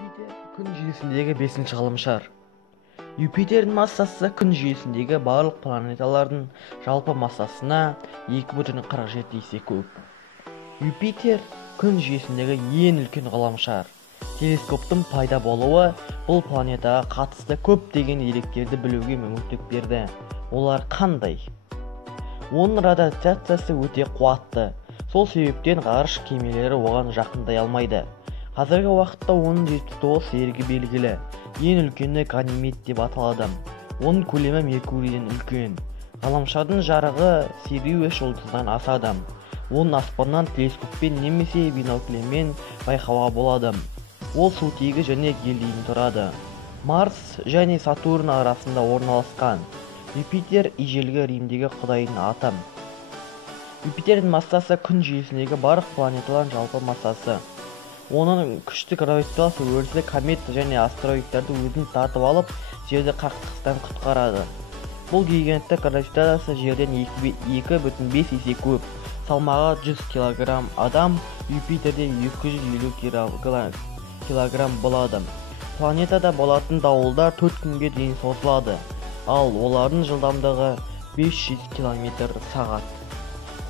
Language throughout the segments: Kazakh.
Юпитер күн жүйесіндегі бесінші ғаламшар. Юпитердің массасы күн жүйесіндегі барлық планеталардың жалпы массасына 2,47 есе көп. Юпитер күн жүйесіндегі ең үлкен ғаламшар. Телескоптың пайда болуы бұл планетаға қатысты көптеген деректерді білуге мүмкіндік берді. Олар қандай? Оның радиациясы өте қуатты. Сол себептен ғарыш кемелері оған жақындай алмайды. Қазіргі уақытта оның 79 серігі белгілі. Ең үлкені Ганимед деп аталады. Оның көлемі Меркурийден үлкен. Ғаламшардың жарығы Сириус жұлдызынан асады. Оның аспаннан телескоппен немесе бинокльмен байқауға болады. Ол сутегі және гелийден тұрады. Марс және Сатурн арасында орналасқан. Юпитер ежелгі Римдегі құдайдың аты. Юпитердің массасы күн жүйесіндегі барлық планеталардың жалпы массасы. Оның күшті гравитациялық өрісі комет және астероидтарды өзін тартып алып, жерді қақтығыстан құтқарады. Бұл гигантты гравитациясы жерден 2,5 есе көп. Салмағы 100 кг. Адам Юпитерде 250 кг болады. Планетада болатын дауылдар 4 күнге дейін созылады, ал олардың жылдамдығы 500 км/сағат.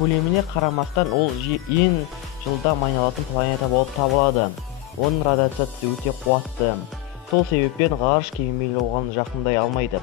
Көлеміне қарамастан ол ең жылдам айналатын планета болып табылады. Оның радиациясы өте қуатты. Сол себептен ғарыш кемелері оған жақындай алмайды.